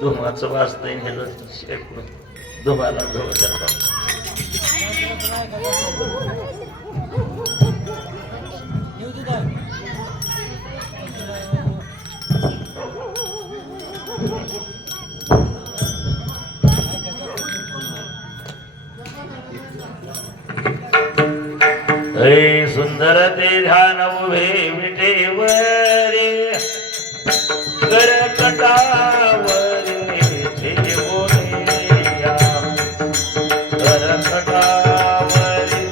धुमाचं वाजतंय धुमाला धुम करतात. सुंदर ते ध्यान उभे विटेवरे करकटावरे ठेवोनिया करकटावरे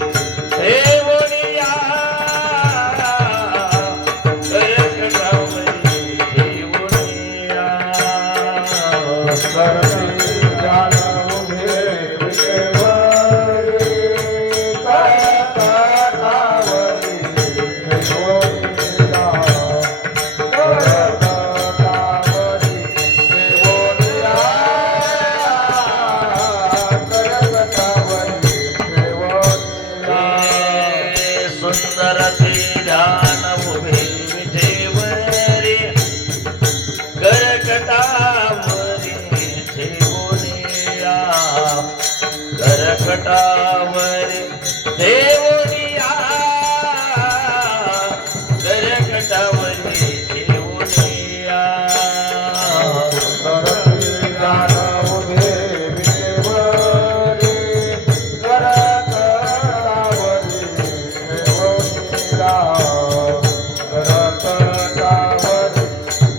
ठेवोनिया करकटावरे ठेवोनिया करकटावरे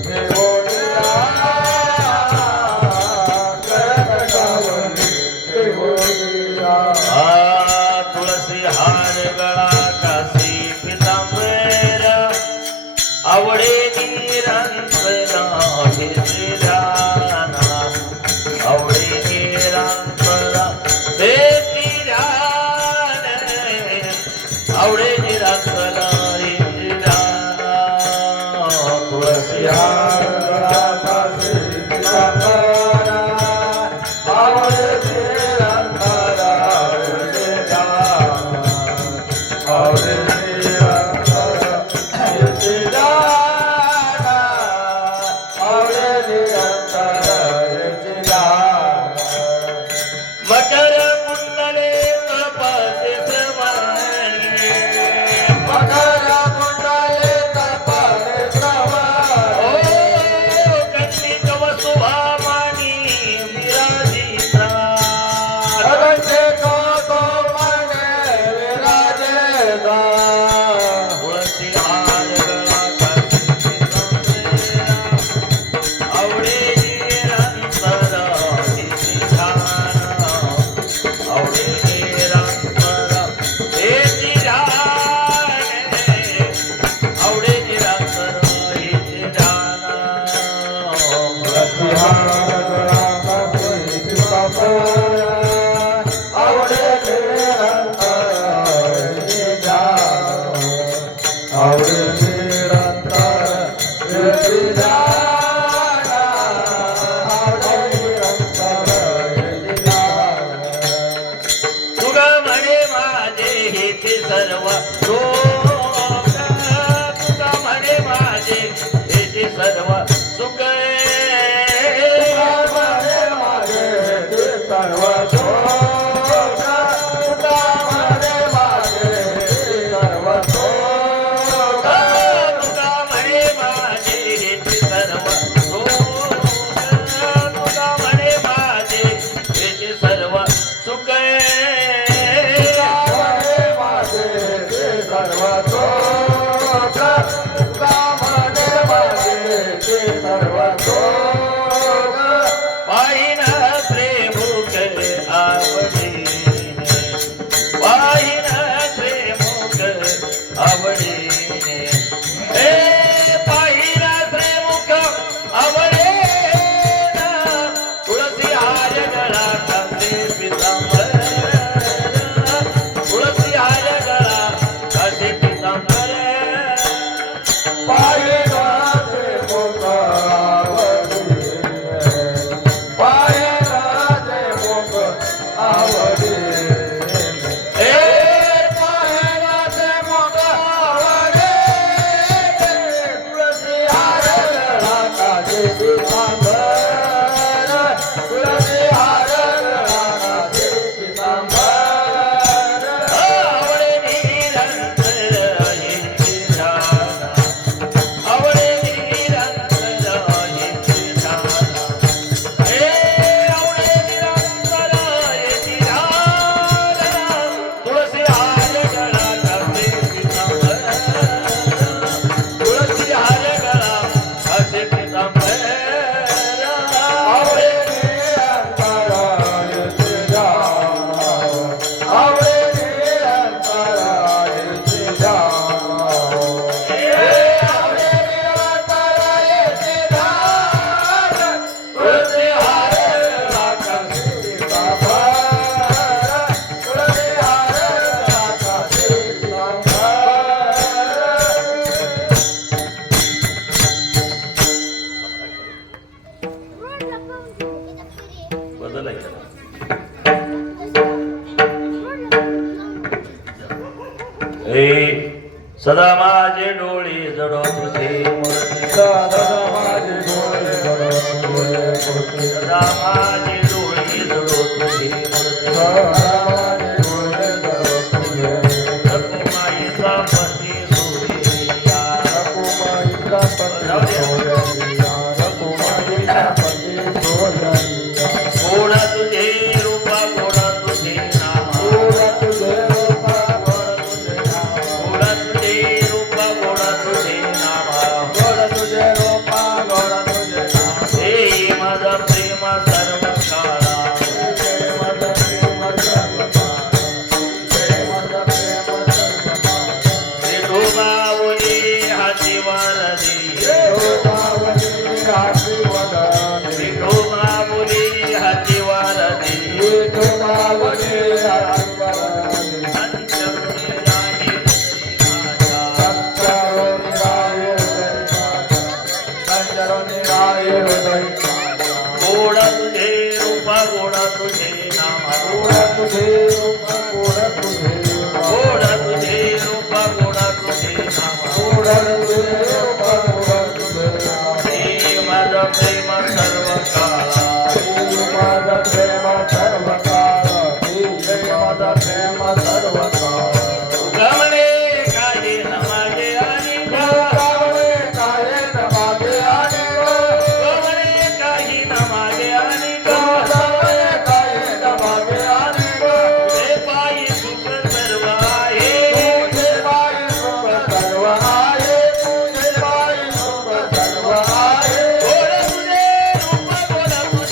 ठेवोनिया करकटावरे ठेवोनिया तुलसी हा सुख म्हणे माझे ते सर्व सुख तुका म्हणे माझे ते सर्व सुख तुका म्हणे माझे हे सर्व सुख तुका म्हणे माझे हे सर्व सुख म्हणे माझे ते सर्व सुख तुका म्हणे माझे ते सर्व सुख पाहिन श्रीमुख आवडीने पाहिन श्रीमुख आवडीने हे पाहिन श्रीमुख आवडेन तुळसी हार गळा कासे पितांबर तुळसी हार गळा कासे पितांबर पायनाचे मुख आवडीने पायनाचे मुख आवडीने हे पायनाचे मुख आवडीने तुळसी हार गळा कासे पितांबर तुळसी हार गळा कासे पितांबर आवडे निरंतर येते ध्यान आवडे निरंतर येते ध्यान हे आवडे निरंतर येते ध्यान तुळसी हार गळा कासे पितांबर तुळसी हार गळा कासे पितांबर आवडे निरंतरायचे ध्यान आवडे निरंतरायचे ध्यान आवडे निरंतरायचे ध्यान तुळसी हार गळा कासे पितांबर तुळसी हार गळा कासे पितांबर बदल आहे हे सदा माझे डोळे जडो तुझे मूर्ती सदा माझे डोळे डोळे मूर्ती सदा माझे डोळे जडो तुझे मूर्ती सदा माझे डोळे डोळे रघुमाईचा पती सूर्या रघुमाईचा पती सोयरिया रघुमाईचा पती सोयरिया गोड तुझे रूपा गोड तुझे नाम गोड तुझे रूपा गोड तुझे नाम गोड तुझे रूपा गोड तुझे नाम गोड तुझे रूपा गोड तुझे नाम हे माझा प्रेम सर्व काळा प्रेम प्रेम सर्व प्रेम प्रेम सर्व विठोबावली हाती वारली देवावली राशी वदन विठोबावली हाती वारली विठोबावली राशी वदन अंतरुणी राही माझ्या संचरोनी राये हृदय संचरोनी राये हृदय गोड तुझे रूपा गोड तुझे नाम गोड तुझे रूप गोड तुझे गोड तुझे रूपा गोड तुझे नाम गोड तुझे रूप गोड तुझे नाम हे माझा प्रेम सर्व काळा माझा प्रेम सर्व काळ माझा प्रेम सर्व काळ गमने काही न मागे आणि कावळे काये न मागे आणि गमने काही न मागे आणि कावळे काये न मागे आणि तुझे पायी सुख सर्व आहे तुझे पायी सुख सर्व आहे तुझे पायी सुख सर्व आहे गोड तुझे रूप गोड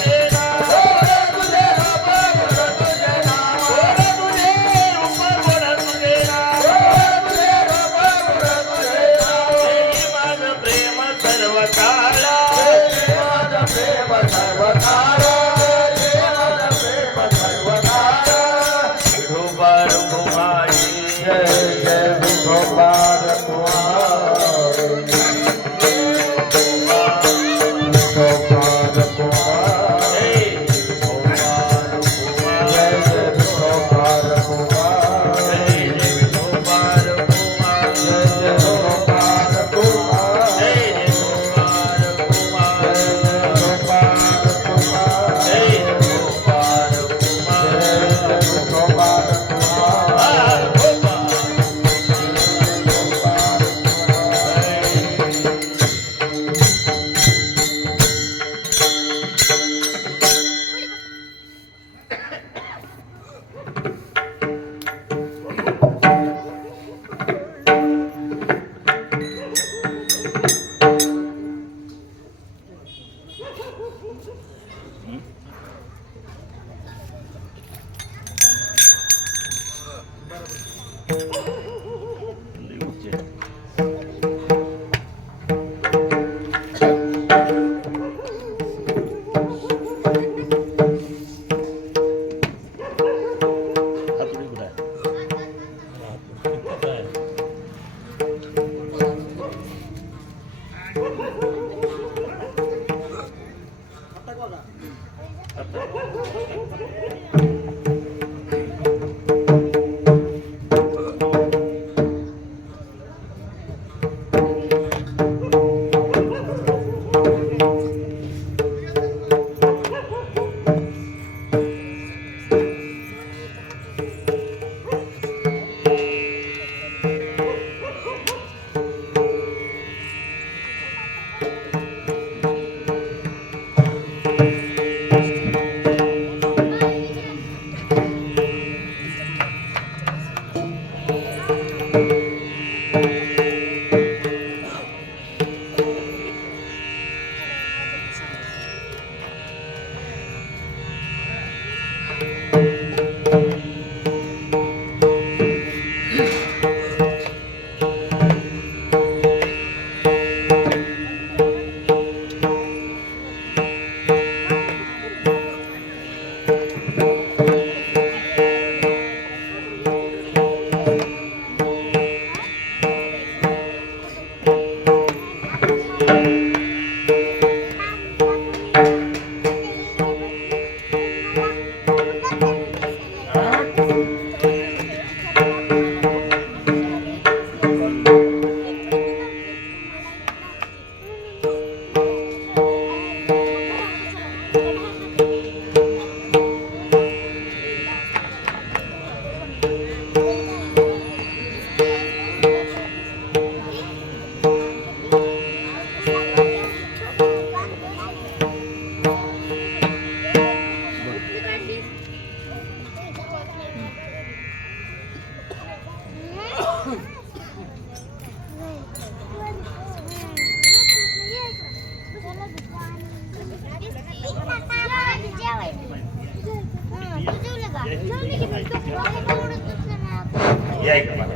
या इकडं मला.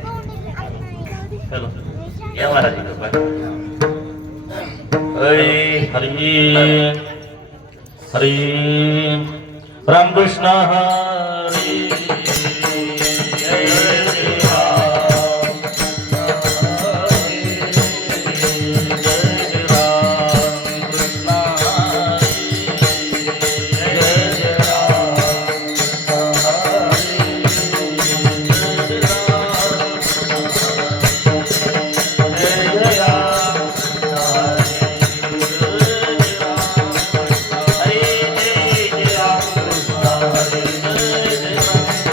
चलो या महाराज इकडं बघा. ऐ हरी हरी रामकृष्ण हरी जय जय राम जय जय राम कृष्ण हरी जय जय राम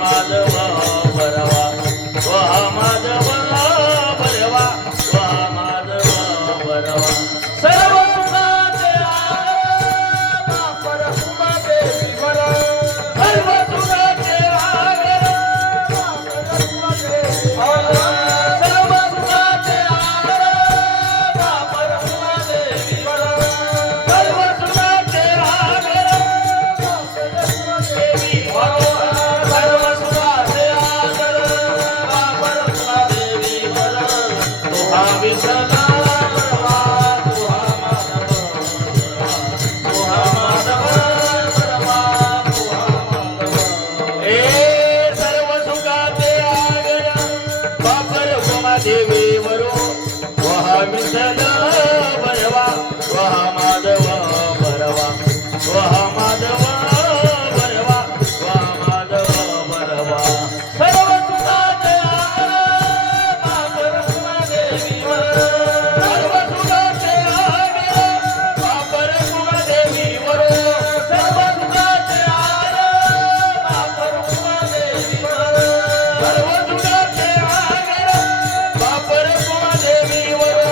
माधव बरवा माधव बरवा माधव बरवा सर्व सुखाचे पर उमा देवी वर सर्व सुखाचे आगर उमा देवी वर सर्व सुखाचे आगर पर उमा देवी वर सर्व सुखाचे आगर देवी वर सर्व सुखाचे आगर पर उमा देवी वर तुहा विठ्ठला बरवा तुहा माधव तुहा माधव बरवा तुहा माधव ए सर्व सुखाचे आगर बापर उमा देवी वरो वहा विठ्ठल बरवा वहा माधव बरवा वहा माधव बरवा वहा माधव बरवा सर्व सुखाचे आगर बापर उमा देवी वरो सर्व सुखाचे आगर बापर उमा देवी वरो सर्व सुखाचे आगर बापर उमा देवी वरो सर्व सुखाचे आगर बापर उमा देवी वरो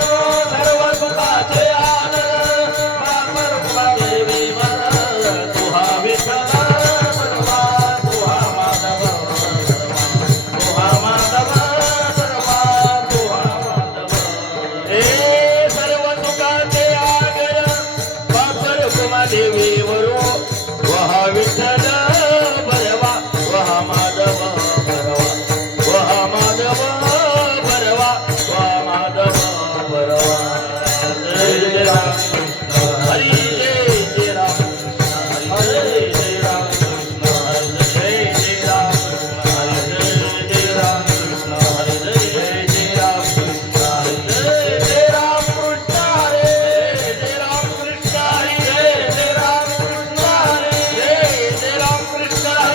सर्व सुखाचे आगर बापर उमा देवी वरो तुहा विठ्ठला बरवा तुहा माधव बरवा तुहा माधव बरवा तुहा माधव ए सर्व सुखाचे आगर बापर उमा देवी वरो वहा विठ्ठल बरवा वहा माधव बरवा वहा माधव बरवा वहा माधव बरवा जय जय राम कृष्ण हरी जय राम कृष्ण हरी जय राम कृष्ण हरी जय राम कृष्ण हरी जय राम कृष्ण हरी जय राम कृष्ण हरी जय राम कृष्ण हरे जय राम कृष्ण हरी जय राम कृष्ण हरी जय राम कृष्ण हरी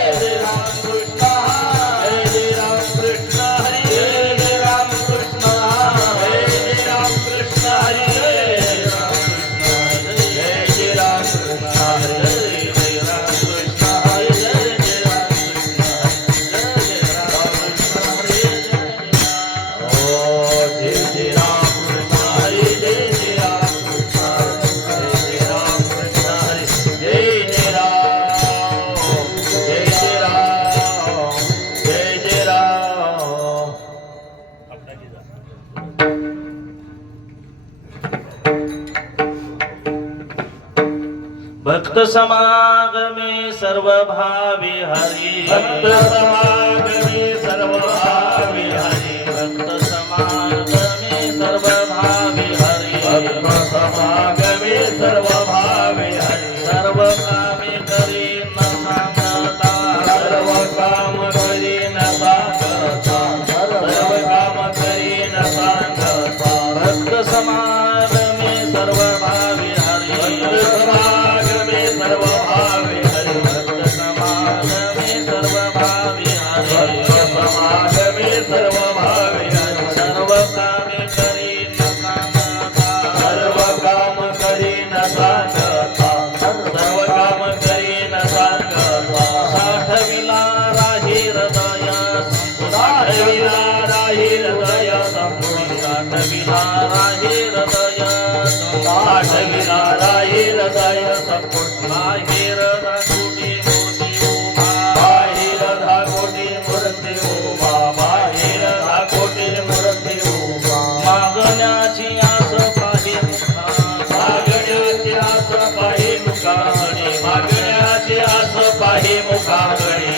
जय राम कृष्ण हरे जय राम कृष्ण हरी जय राम कृष्ण हरे जय राम कृष्ण हरी जय राम कृष्ण हरे जय राम कृष्ण हरे जय राम कृष्ण हरे ओ जय जय राम कृष्ण हरे जय राम कृष्ण हरे जय राम कृष्ण हरे जय राम भक्त समागमे सर्व भावी हरी भक्त समागमे सर्व भावी हरी भक्त समागमे सर्व भावी हरी भक्त समागमे सर्व भावी हरी सर्व कामे करी न सांगता सर्व काम करी न सांगता सर्व काम करी न सांगता भक्त समागमे सर्व भावी हरी भक्त समागमे सर्व भावी हरी भक्त समागमे सर्व भावी हरी भक्त समागमे सर्व भावी हरी सर्व कामे करी न सांगता सर्व काम करी न सांगता सर्व काम करी न सांगता साठविला राही हृदय साठविला राही हृदय साठविला राही हृदय साठविला राही हृदय बाहेर धाकोटी मूर्ती उभा बाहेर धाकोटी मूर्ती उभा बाहेर धाकोटी मूर्ती उभा मागण्याची आस पाहे मुखा मागण्याची आस पाहे मुखाकडे मागण्याची आस पाहे मुखाकडे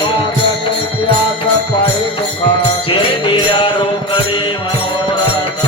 जे दिल्या रोकडे मनोरथ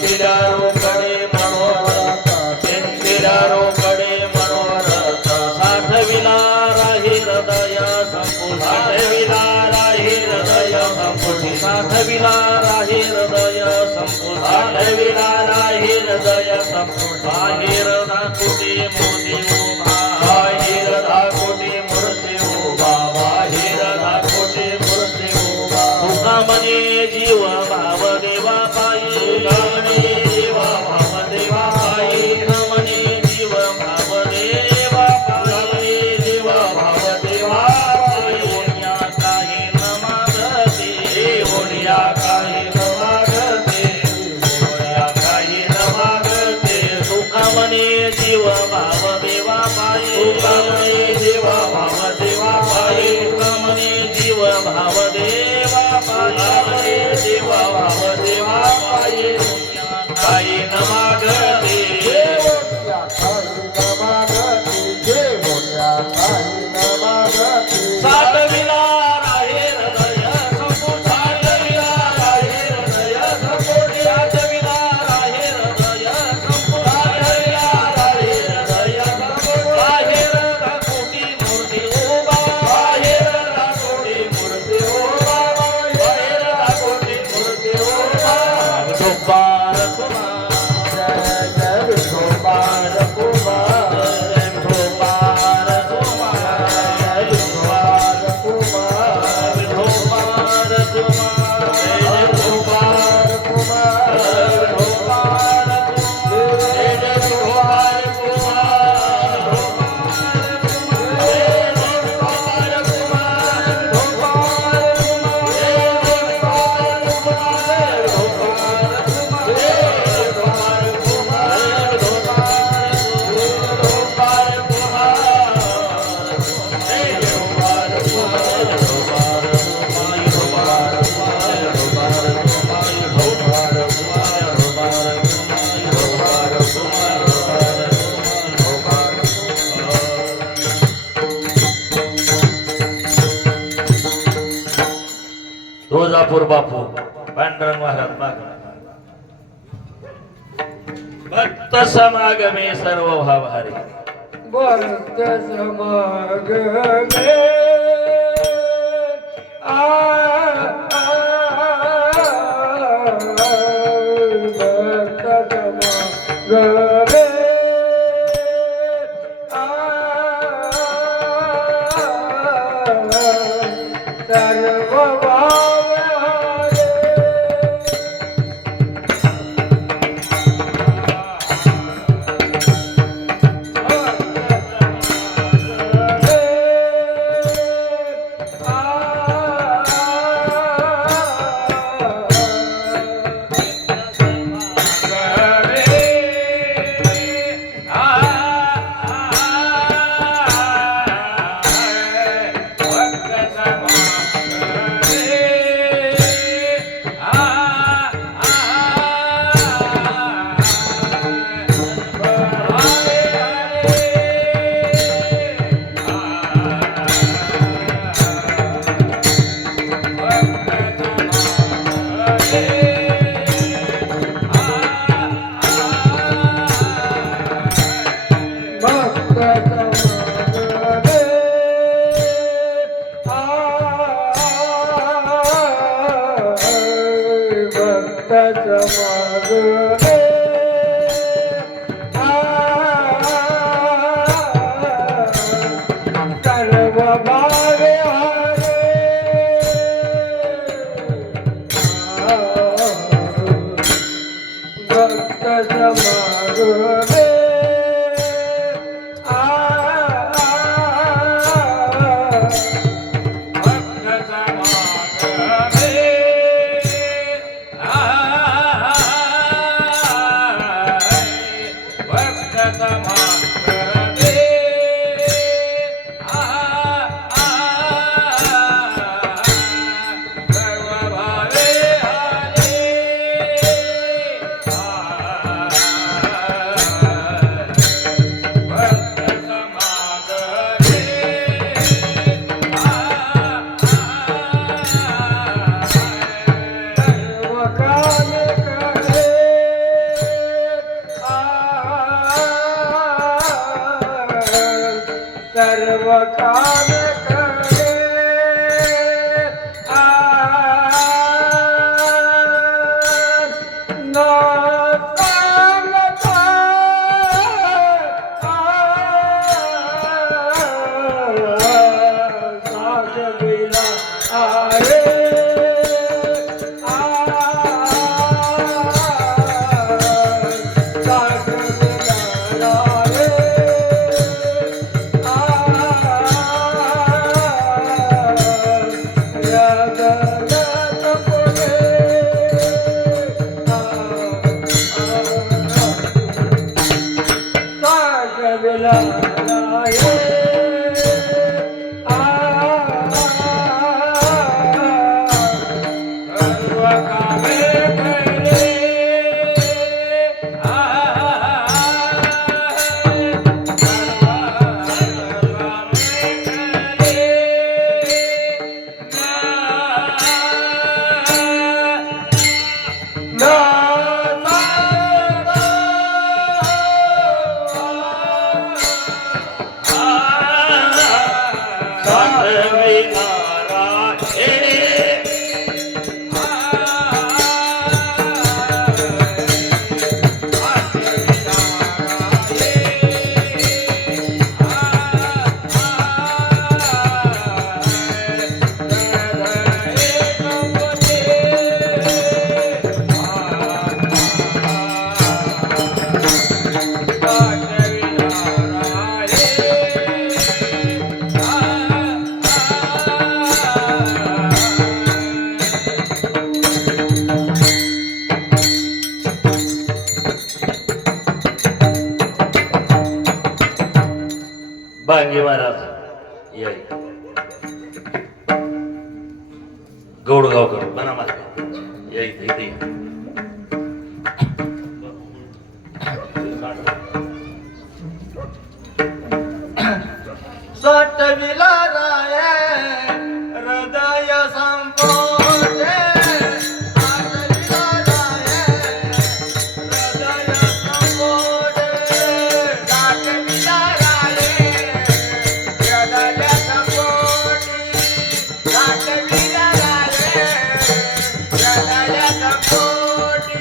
दिल्या रोकडे मनोरथ दिल्या रोकडे मनोरथ साठविला राही हृदय संपुट साठविला राही हृदय संपुट साठविला राही हृदय संपुट साठविला राही हृदय संपुट बाहेर धाकोटी मूर्ती उभा बाहेर धाकोटी मूर्ती उभा बाहेर धाकोटी मूर्ती उभा तुका म्हणे जीव भाव देवा पायी तुका म्हणे जीव भाव देवा पायी म्हणे जीव भाव देवा पायी जीव भाव देवा पायी भावदेवा पाये देवा भावदेवा पाये काही न मागते सातविला राहे हृदय संपूर्ण सातविला राहे हृदय संपूर्ण सातविला राहे हृदय संपूर्ण सातविला राहे हृदय संपूर्ण बाहेर कोटी मूर्ती उभा बाहेर कोटी मूर्ती उभा बाहेर कोटी मूर्ती उभा विठोबार कुमार जय विठोबार कुमार विठोबार तुळजापूर बापू पांडुरंग महाराज माग भक्त समागमे सर्व भावहारी भक्त समागमे भक्त समागमे सर्व सर्व काम करे न सांगता सागविला आहे बांगे महाराज या इथं. गौडगावकर बना माझा या इथे इथे या. सटविला राय हृदय संकोचे सटविला राय हृदय संकोचे सटविला राय हृदय संकोटी सटविला राय हृदय संकोटी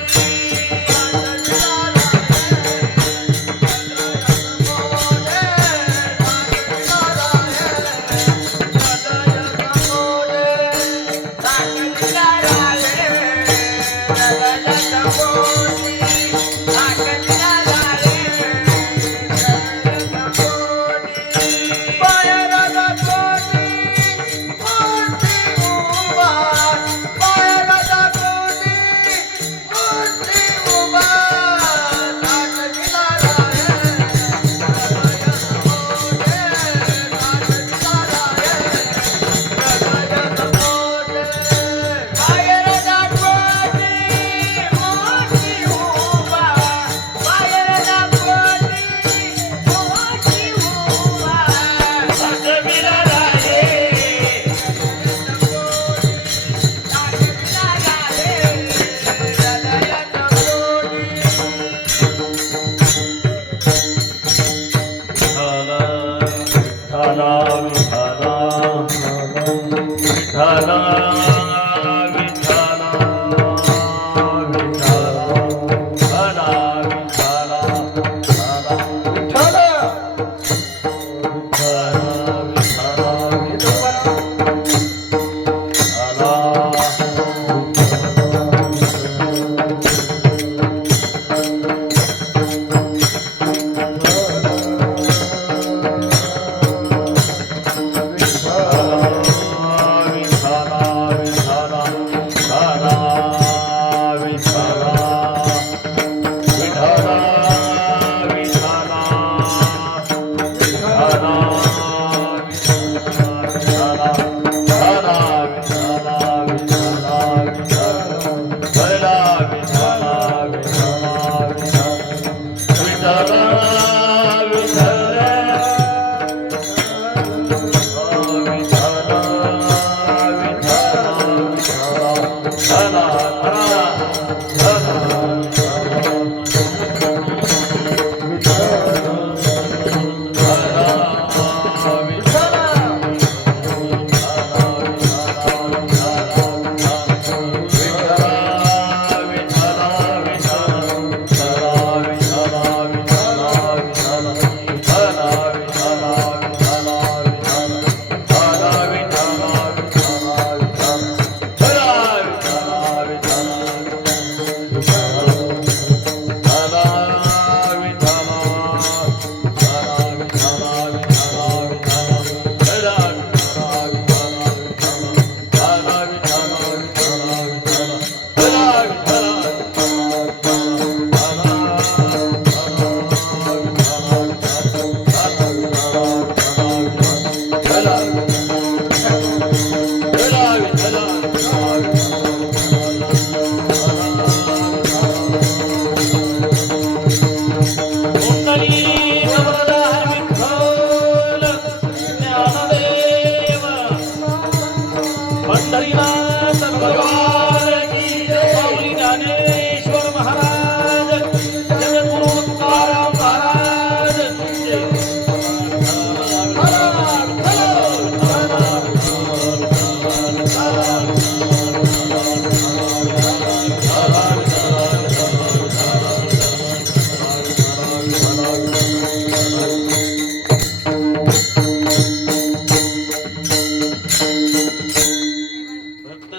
विठ्ठला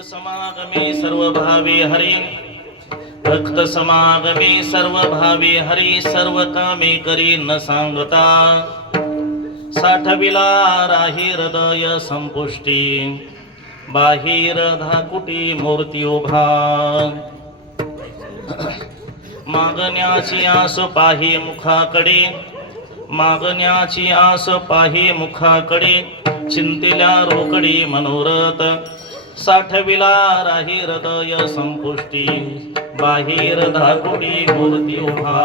समागमे सर्व भावे हरी भक्त समागमे सर्व भावे हरी सर्व कामे करी न सांगता साठविला राही हृदय संपुष्टी बाहिर धाकुटी मूर्ती उभा मागण्याची आस पाही मुखाकडे मागण्याची आस पाही मुखाकडे चिंतेल्या रोकडी मनोरथ साठविला राही हृदय संपुष्टी बाहेर धाकुटी मूर्ती उभा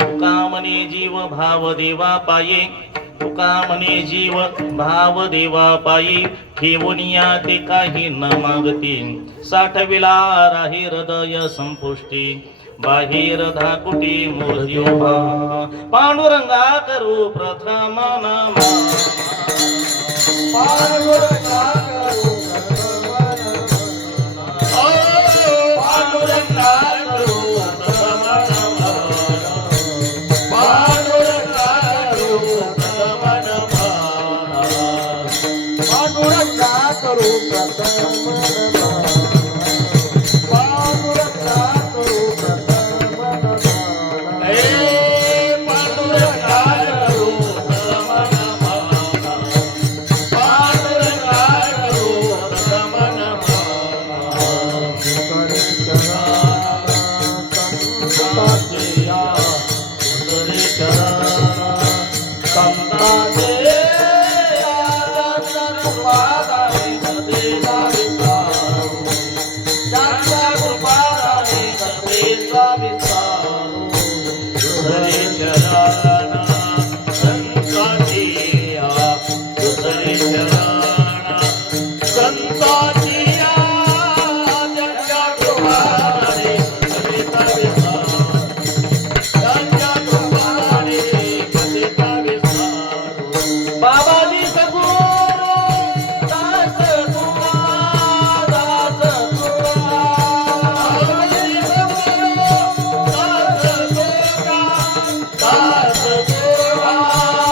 तुका मने जीव भाव देवा पायी तुका मने जीव भाव देवा पायी ठेवूनिया ते काही न मागती साठविला राही हृदय संपुष्टी बाहेर धाकुटी मूर्ती उभा पांडुरंगा करू प्रथम नमः पांडुरंगा करू पांडुरंगा करू प्रथम नमः पांडुरंगा करू प्रथम नमः पांडुरंगा करू प्रथम नमः पांडुरंगा करू प्रथम नमः हे पांडुरंगा करू प्रथम नमः पांडुरंगा करू प्रथम नमः बाबाजी सगुरु दास तुला दास तुला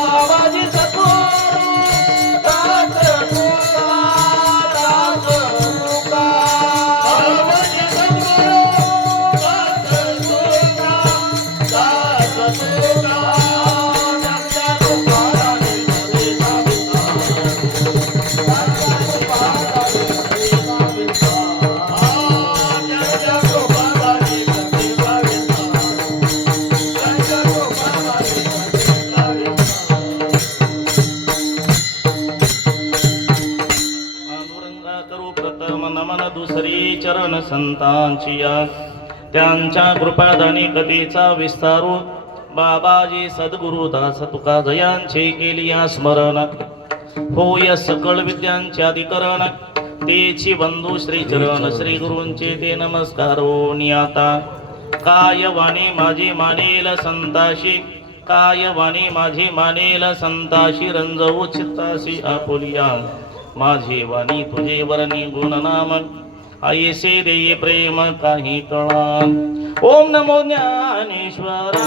बाबाजी सगुरु दास तुला दास तुला बाबाजी सगुरु दास तुला दास तुला बाबाजी सगुरु दास तुला दास तुला नमन दुसरी चरण संतांची या त्यांच्या कृपादानी कथेचा विस्तारू बाबाजी सद्गुरु दास तुका जयांचे केली स्मरण होय सकळ विद्यांचे अधिकरण तेची बंधू श्री चरण श्री गुरूंचे ते नमस्कार आता काय वाणी माझी मानेल संताशी काय वाणी माझी मानेल संताशी रंजवू चित्तासी आपुलिया माझे वाणी तुझे वरणी गुणनाम ऐसे देई प्रेम काही कळा ओम नमो ज्ञानेश्वरा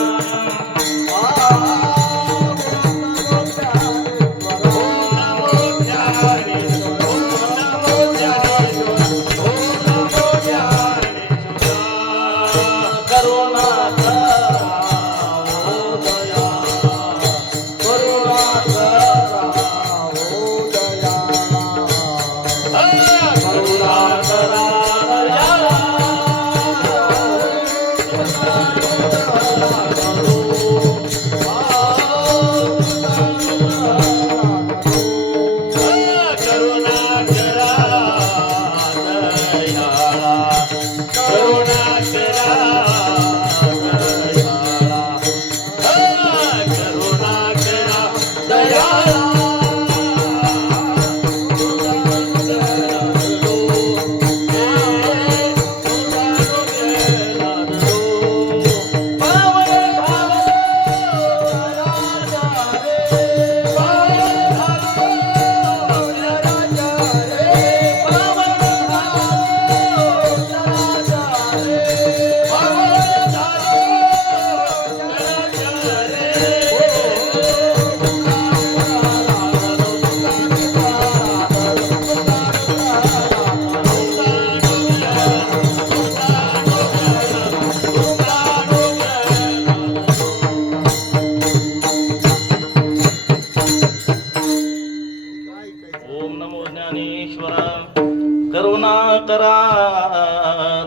करुणा करा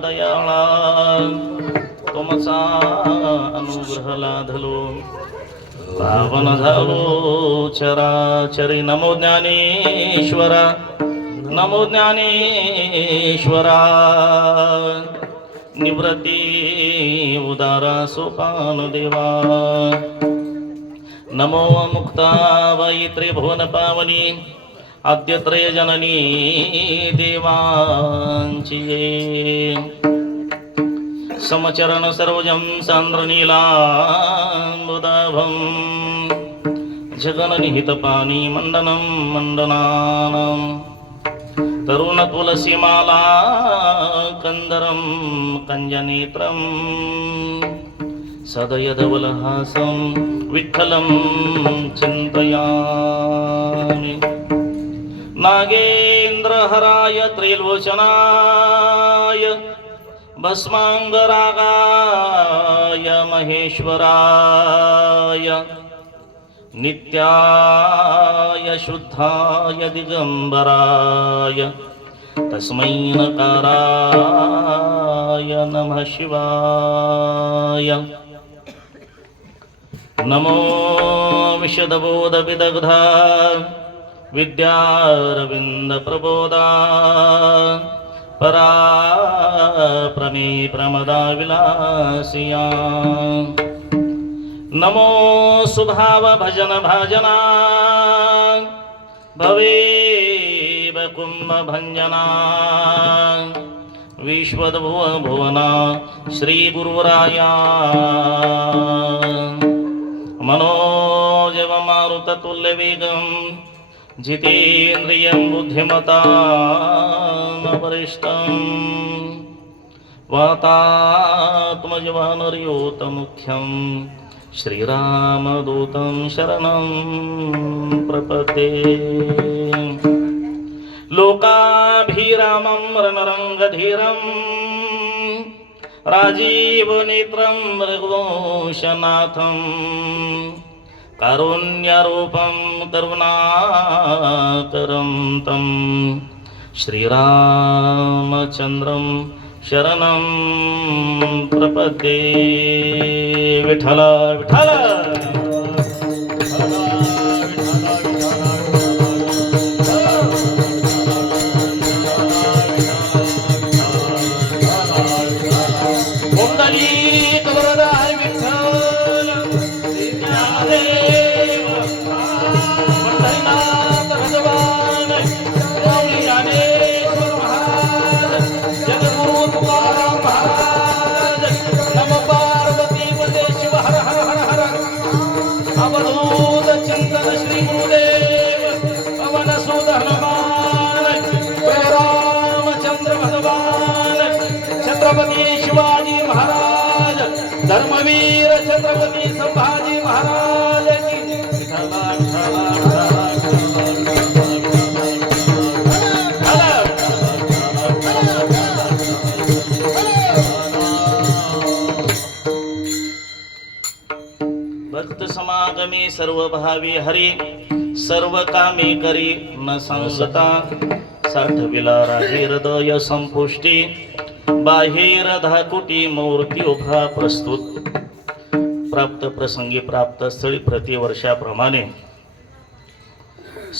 दयाळा तुमचा अनुग्रह लाधलो पावन झालो चराचरी नमो ज्ञानेश्वरा नमो ज्ञानेश्वरा निवृत्ती उदारा सोपान देवा नमो मुक्ताबाई त्रिभुवन पावनी आद्यत्रय जननी देवांची समचरण सर्वजं सांद्रनीलांबुदाभं जगन्निहितपानी मंडनं मंडनानां तरुण तुलसीमाला कंदरं कंजनेत्रं सदयधवलहासं विठ्ठलं चिन्तयामि नागेन्द्रहराय त्रिलोचनाय भस्मांगरागाय महेश्वराय नित्याय शुद्धाय दिगंबराय तस्मै नकाराय नमः शिवाय नमो विशदबोधविदग्धा विद्यारविंद प्रबोधा पराप्रमे प्रमदा विलासिया नमो सुभाव भजन भाजना भवेव कुंभ भंजना विश्वद्भुव भुवना श्री गुरुराया मनोजव मारुततुल्य वेगं जितेन्द्रियं बुद्धिमतां वरिष्ठं वातात्मजवानर्योतमुख्यं श्रीरामदूतं शरणं प्रपद्ये लोकाभिरामं रणरङ्गधीरं राजीवनेत्रं रघुवंशनाथं कारुण्यरूपं करुणाकरं तं श्रीरामचन्द्रं शरणं प्रपद्ये विठ्ठल विठ्ठल पुंडलीक वरदाय विठ्ठल ज्ञानदेव पंढरीनाथ भगवान स्वामी ज्ञानेश्वर महाराज जगद्गुरु तुकाराम महाराज नमो पार्वती पते शिव हर हर हर हर अवधूत चिंतन श्री गुरुदेव पवन सुत हनुमान रामचंद्र भगवान छत्रपती शिवाजी महाराज धर्मवीर छत्रपती संभाजी महाराज की भक्त समागमे सर्व भावी हरी सर्व कामे करी न सांगता साठविला राजे हृदय संपुष्टी बाहेर धाकुटी मूर्ती उभा प्रस्तुत प्राप्त प्रसंगी प्राप्त स्थळी प्रतिवर्षाप्रमाणे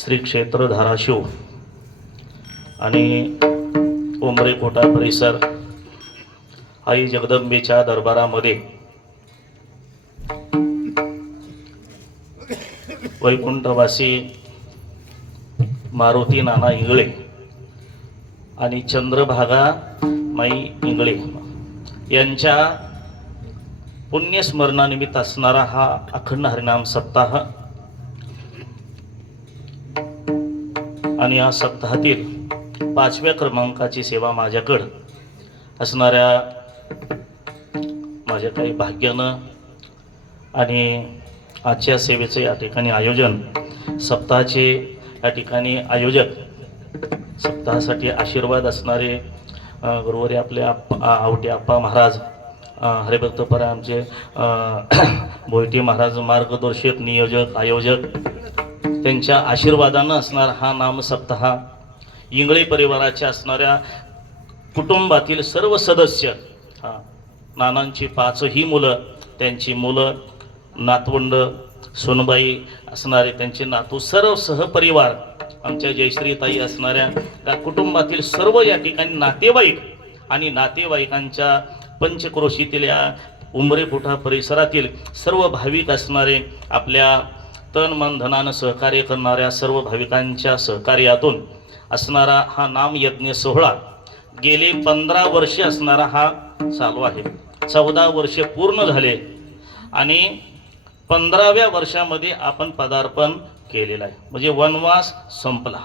श्री क्षेत्र धाराशिव आणि उमरे कोटा परिसर आई जगदंबेच्या दरबारामध्ये वैकुंठवासी मारुती नाना इंगळे आणि चंद्रभागा माई इंगळे यांच्या पुण्यस्मरणानिमित्त असणारा हा अखंड हरिनाम सप्ताह आणि या सप्ताहातील 5व्या क्रमांकाची सेवा माझ्याकडं असणाऱ्या माझ्या काही भाग्यानं आणि आजच्या सेवेचं या ठिकाणी आयोजन सप्ताहाचे या ठिकाणी आयोजक सप्ताहासाठी आशीर्वाद असणारे गुरुवारी आपले आवटे आप्पा महाराज हरिभक्तपर आमचे भोयटे महाराज मार्गदर्शक नियोजक आयोजक त्यांच्या आशीर्वादानं असणार हा नाम सप्ताह इंगळे परिवाराच्या असणाऱ्या कुटुंबातील सर्व सदस्य, नानांची 5ही मुलं, त्यांची मुलं, नातवंड, सोनबाई असणारे त्यांचे नातू, सर्व सहपरिवार, आमच्या जयश्रीताई असणाऱ्या त्या कुटुंबातील सर्व या ठिकाणी नातेवाईक आणि नातेवाईकांच्या पंचक्रोशीतील या उंबरेपुठा परिसरातील सर्व भाविक असणारे, आपल्या तन मन धनानं सहकार्य करणाऱ्या सर्व भाविकांच्या सहकार्यातून असणारा हा नामयज्ञ सोहळा गेले 15 वर्षे असणारा हा चालू आहे. 14 वर्षे पूर्ण झाले आणि 15व्या वर्षामध्ये आपण पदार्पण केलेलं आहे. म्हणजे वनवास संपला.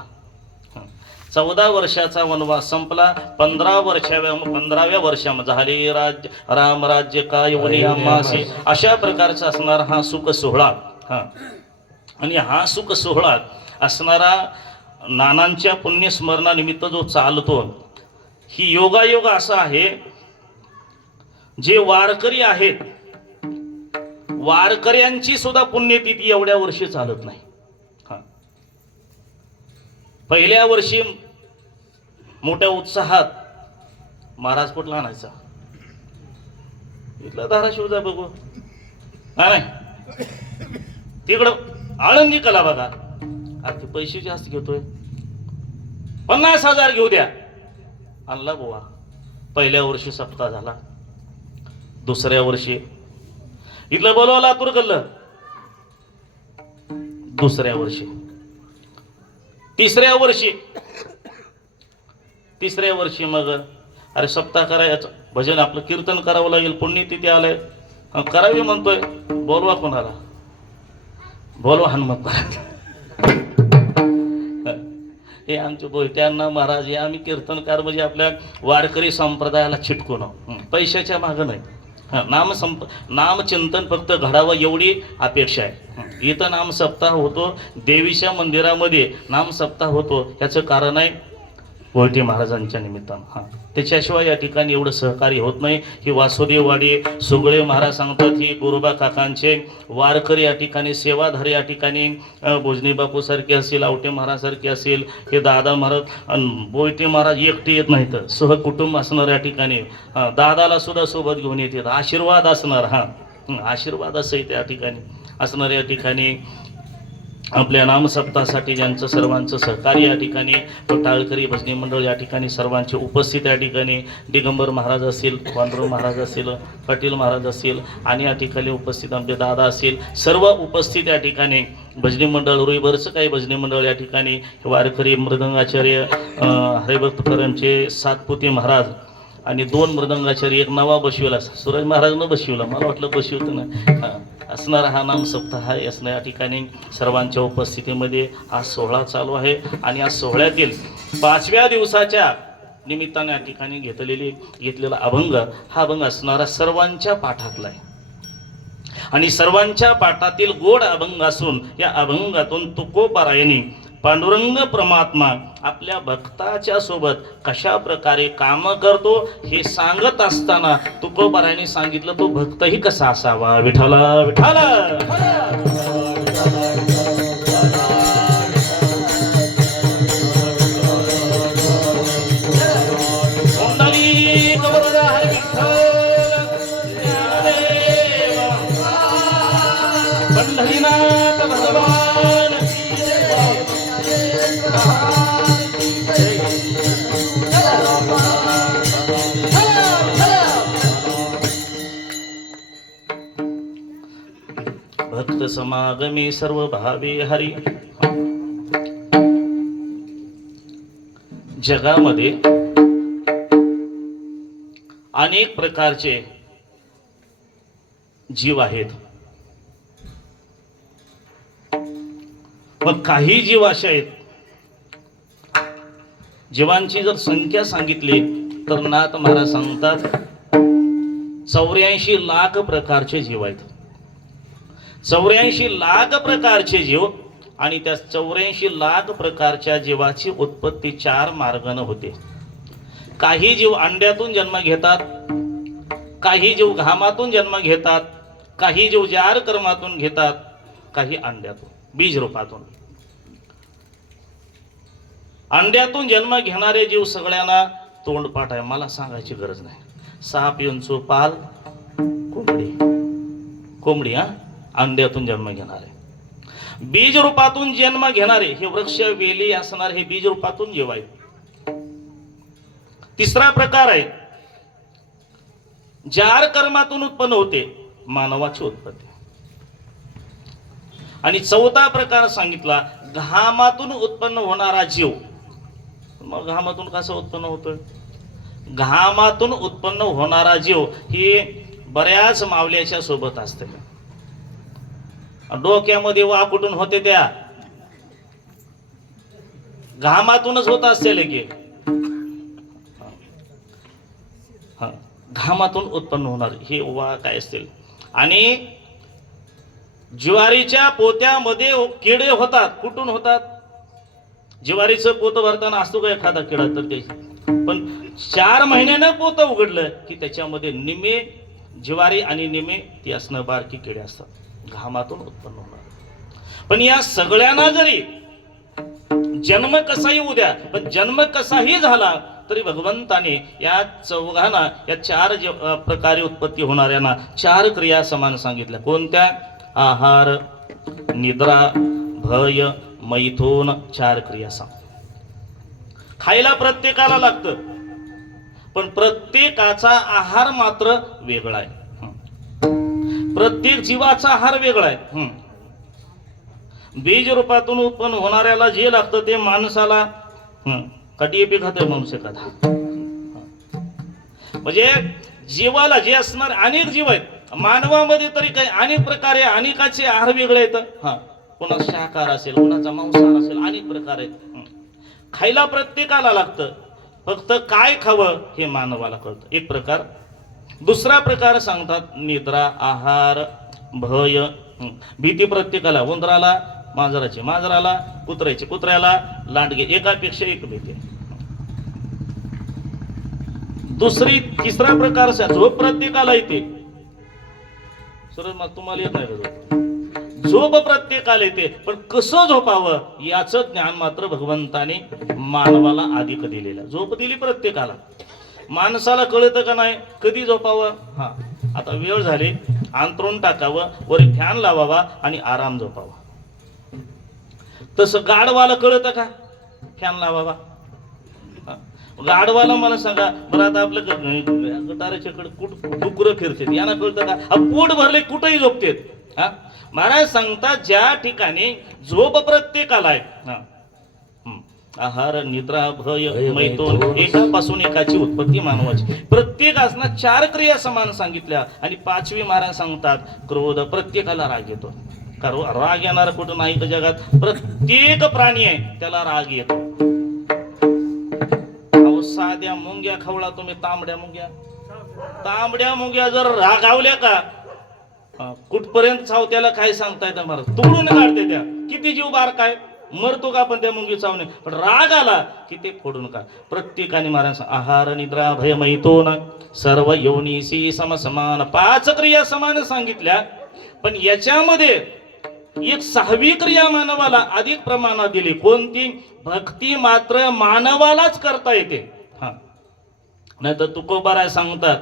14 वर्षाचा वनवास संपला. 15व्या वर्षामध्ये झाले राज्य रामराज्य का यवनी अमासे, अशा प्रकारचा असणारा हा सुख सोहळा. आणि हा सुख सोहळा असणारा नानांच्या पुण्यस्मरणानिमित्त जो चालतो, ही योगायोग असा आहे, जे वारकरी आहेत वारकऱ्यांची सुद्धा पुण्यतिथी एवढ्या वर्षी चालत नाही. पहिल्या वर्षी मोठ्या उत्साहात महाराज कुठला आणायचा, इथला धाराशिवचा बघू, नाही तिकडं आळंदी कला बघा, अरे पैसे जास्त घेतोय, 50,000 घेऊ द्या. आणला बुवा. पहिल्या वर्षी सप्ताह झाला. दुसऱ्या वर्षी इथलं बोलवा लातूर कल्लं. दुसऱ्या वर्षी, तिसऱ्या वर्षी मग अरे सप्ताह करायचं, भजन आपलं कीर्तन करावं लागेल, पुण्यतिथी आलंय, करावी म्हणतोय. बोलवा कोणाला? बोलवा हनुमंत महाराज. हे आमचे बोलत्यांना महाराज, हे आम्ही कीर्तनकार म्हणजे आपल्या वारकरी संप्रदायाला चिटकून पैशाच्या मागं नाही. नामचिंतन फक्त घडावं एवढी अपेक्षा आहे. इथं नाम सप्ताह होतो, देवीच्या मंदिरामध्ये नाम सप्ताह होतो, याचं कारण आहे गोयटे महाराजांच्या निमित्तानं. त्याच्याशिवाय या ठिकाणी एवढं सहकार्य होत नाही. ही वासुदेववाडी सुगळे महाराज सांगतात, ही गुरुबा काकांचे वारकरी या ठिकाणी, सेवाधारी या ठिकाणी, भोजनी बापू सारखे असेल, आवटे महाराज सारखे असेल, हे दादा महाराज, बोयटे महाराज एकटे येत नाहीत, सहकुटुंब असणार या ठिकाणी. दादाला सुद्धा सोबत घेऊन येतात. आशीर्वाद असणार, आशीर्वाद असं त्या ठिकाणी असणार. या ठिकाणी आपल्या नामसप्ताहासाठी ज्यांचं सर्वांचं सहकार्य या ठिकाणी, टाळकरी भजनी मंडळ या ठिकाणी सर्वांचे उपस्थित या ठिकाणी, दिगंबर महाराज असतील, पांडुरंग महाराज असतील, पाटील महाराज असतील आणि या ठिकाणी उपस्थित आमचे दादा असतील, सर्व उपस्थित या ठिकाणी भजनी मंडळ, रुईभरचं काही भजनी मंडळ या ठिकाणी, वारकरी मृदंगाचार्य हरिभक्तकरांचे सातपुते महाराज आणि 2 मृदंगाचार्य, एक नवा बसविला, सूरज महाराजनं बसविला, मला वाटलं बसवतं ना. असणारा हा नाम सप्ताह असणं या ठिकाणी सर्वांच्या उपस्थितीमध्ये हा सोहळा चालू आहे. आणि या सोहळ्यातील 5व्या दिवसाच्या निमित्ताने या ठिकाणी घेतलेला अभंग, हा अभंग असणारा सर्वांच्या पाठातला आहे आणि सर्वांच्या पाठातील गोड अभंग असून, या अभंगातून तुकोबारायांनी पांडुरंग परमात्मा आपल्या भक्ताच्या सोबत कशा प्रकारे काम करतो हे सांगत असताना तुकोबारायांनी सांगितलं, तो भक्तही कसा असावा. विठ्ठला विठ्ठला पंढरीनाथ भगवान भक्त समागमी सर्व भावे हरी. जगामध्ये अनेक प्रकारचे जीव आहेत, पण काही जीव असे आहेत, जीवांची जर संख्या सांगितली तर नाथ महाराज सांगतात 84 लाख प्रकारचे जीव आहेत. 84 लाख प्रकारचे जीव, आणि त्या 84 लाख प्रकारच्या जीवाची उत्पत्ती 4 मार्गाने होते. काही जीव अंड्यातून जन्म घेतात, काही जीव घामातून जन्म घेतात, काही जीव जार कर्मातून घेतात, काही अंड्यातून बीज रूपातून. अंड्यातून जन्म घेणारे जीव सगळ्यांना तोंडपाठ आहे, मला सांगायची गरज नाही. साप युंचू पाल कोंबडी, कोंबडी हा अंड्यातून जन्म घेणारे. बीज रूपातून जन्म घेणारे हे वृक्ष वेली असणार, हे बीज रूपातून जीव आहे. तिसरा प्रकार आहे जार कर्मातून उत्पन्न होते, मानवाची उत्पत्ती. आणि चौथा प्रकार सांगितला घामातून उत्पन्न होणारा जीव. मग घामातून कसं उत्पन्न होतं? घामातून उत्पन्न होणारा जीव ही बऱ्याच मावल्याच्या सोबत असते. डोक्यामध्ये वा कुठून होते त्या घामातूनच होत असते की घामातून उत्पन्न होणार हे वा काय असतील. आणि ज्वारीच्या पोत्यामध्ये किडे होतात. कुठून होतात? ज्वारीचं पोत भरताना असतो का एखादा किडा तर ते, पण 4 महिन्यानं पोत उघडलं की त्याच्यामध्ये निमे ज्वारी आणि निमे ती असणं बारकी किडे असतात. घामातून उत्पन्न होणार. पण या सगळ्यांना जरी जन्म कसाही उद्या, पण जन्म कसाही झाला तरी भगवंताने या चौघांना, या 4 प्रकारे उत्पत्ती होणाऱ्यांना 4 क्रिया समान सांगितल्या. कोणत्या? आहार, निद्रा, भय, मैथुन, 4 क्रिया सांग. खायला प्रत्येकाला लागतं, पण प्रत्येकाचा आहार मात्र वेगळा आहे. प्रत्येक जीवाचा आहार वेगळा आहे. बीज रूपातून उत्पन्न होणाऱ्याला जे लागतं ते माणसाला कधी बी खाते माणूस एखादा. म्हणजे जीवाला जे असणार अनेक जीव आहेत. मानवामध्ये तरी काही अनेक प्रकारे अनेकाचे आहार वेगळे आहेत. कोणा शाकाहार असेल, कोणाचा मांसाहार असेल, अनेक प्रकार आहेत. खायला प्रत्येकाला लागतं, फक्त काय खावं हे मानवाला कळतं. एक प्रकार. दुसरा प्रकार सांगतात निद्रा, आहार, भय. भीती प्रत्येकाला, उंदराला मांजराची, मांजराला कुत्र्याची, कुत्र्याला लांडगे, एकापेक्षा एक भीती. तिसरा प्रकार झोप प्रत्येकाला येते. सर मग तुम्हाला येत नाही का? झोप प्रत्येकाला येते, पण कसं झोपावं याचं ज्ञान मात्र भगवंताने मानवाला अधिक दिलेलं. झोप दिली प्रत्येकाला, माणसाला कळतं का नाही कधी झोपावं. आता वेळ झाली, अंथरूण टाकावं, वर फॅन लावावा आणि आराम झोपावा. तसं गाढवाला कळतं का फॅन लावावा? गाढवाला मला सांगा बरं, आता आपलं गटाराच्याकडे डुकरं फिरतात, यांना कळतं का? पोट भरले कुठेही झोपतेत. महाराज सांगतात ज्या ठिकाणी झोप प्रत्येकाला आहे, आहार, निद्रा, भय, मैथुन, एकापासून एकाची उत्पत्ती मानवाची. प्रत्येकासना 4 क्रिया समान सांगितल्या. आणि 5वी महाराज सांगतात क्रोध. प्रत्येकाला राग येतो. कारण राग येणार कुठं नाही तर जगात. प्रत्येक प्राणी आहे त्याला राग येतो. साध्या मुंग्या खवळा तुम्ही, तांबड्या मुंग्या जर रागावल्या का कुठपर्यंत चावत्याला काय सांगता येतं महाराज, तुकडून काढते त्या. किती जीव बारकाय, मरतो का पण त्या मुंगी चावणे, पण राग आला की ते फोडून का. प्रत्येकाने महाराज आहार, निद्रा, भय, मैथुन सर्व योनीसी समसमान 5 क्रिया समान सांगितल्या. पण याच्यामध्ये एक 6वी क्रिया मानवाला अधिक प्रमाणात दिली. कोणती? भक्ती मात्र मानवालाच करता येते. नाही तर तुकोबाराय सांगतात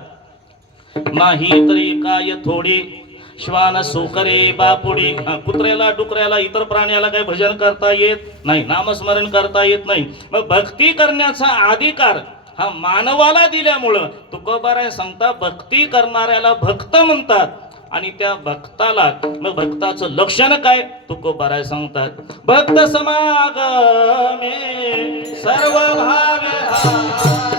नाही तरी काय थोडी श्वान सुकरे बापुडी. कुत्र्याला, डुकऱ्याला, इतर प्राण्याला काही भजन करता येत नाही, नामस्मरण करता येत नाही. मग भक्ती करण्याचा अधिकार हा मानवाला दिल्यामुळं तुकोबाराय सांगतात भक्ती करणाऱ्याला भक्त म्हणतात. आणि त्या भक्ताला मग भक्ताचं लक्षण काय तुकोबाराय सांगतात भक्त समागमे सर्व भावे हारे.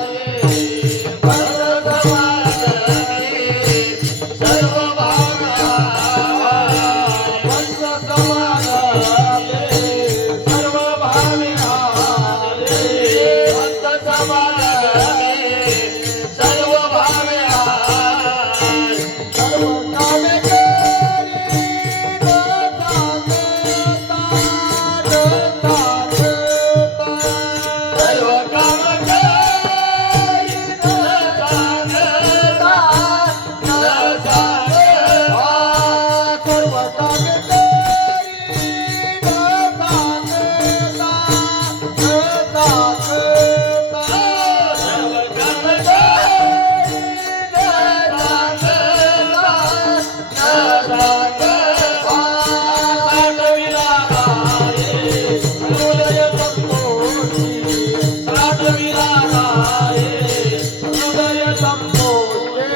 आहे हृदय संपोषे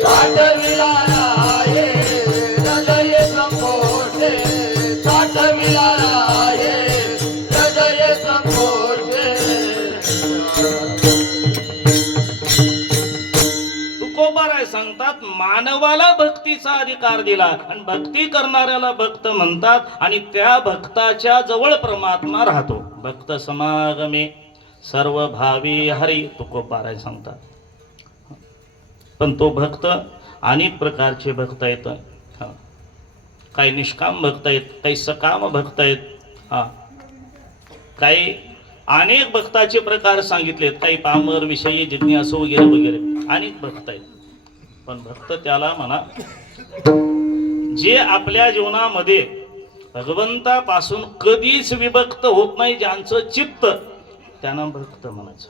साठविला आहे हृदय संपोषे साठविला आहे हृदय संपोषे तुकोबाराय सांगतात मानवाला भक्तीचा अधिकार दिला आणि भक्ती करणाऱ्याला भक्त म्हणतात आणि त्या भक्ताच्या जवळ परमात्मा राहतो. भक्त समागमे सर्व भावी हरी तुकोबाराय सांगतात. पण तो भक्त अनेक प्रकारचे भक्त आहेत. काही निष्काम भक्त आहेत, काही सकाम भक्त आहेत, काही अनेक भक्ताचे प्रकार सांगितलेत, काही पामर विषयी जिज्ञासू वगैरे वगैरे अनेक भक्त आहेत. पण भक्त त्याला म्हणा जे आपल्या जीवनामध्ये भगवंतापासून कधीच विभक्त होत नाही, ज्यांचं चित्त, त्यांना भक्त म्हणायचं.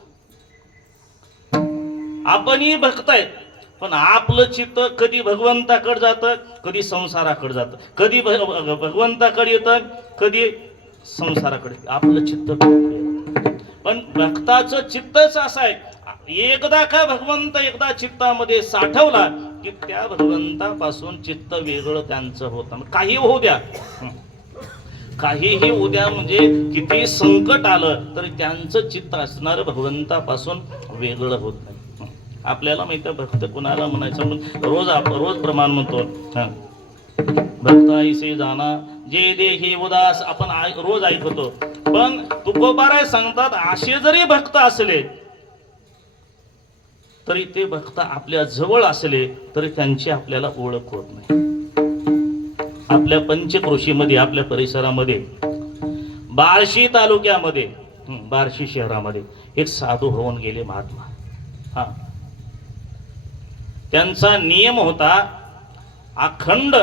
आपणही भक्त आहेत, पण आपलं चित्त कधी भगवंताकडे जातं, कधी संसाराकडे जातं, कधी भगवंताकडे येतं, कधी संसाराकडे. आपलं चित्त पण भक्ताचं चित्तच असं आहे, एकदा का भगवंत एकदा चित्तामध्ये साठवला की त्या भगवंतापासून चित्त वेगळं त्यांचं होतं. काही होऊ द्या, काहीही उद्या म्हणजे किती संकट आलं तरी त्यांचं चित्त असणार भगवंतापासून वेगळं होत नाही. आपल्याला माहिती आहे भक्त कुणाला म्हणायचं, म्हणून रोज प्रमाण म्हणतो भक्त ऐसे जाना जे देही उदास, आपण रोज ऐकतो. पण तुकोबाराय सांगतात असे जरी भक्त असले तरी ते भक्त आपल्या जवळ असले तरी त्यांची आपल्याला ओळख होत नाही. आपल्या पंचक्रोशीमध्ये, आपल्या परिसरामध्ये, बार्शी तालुक्यामध्ये, बार्शी शहरामध्ये एक साधू होऊन गेले महात्मा. त्यांचा नियम होता अखंड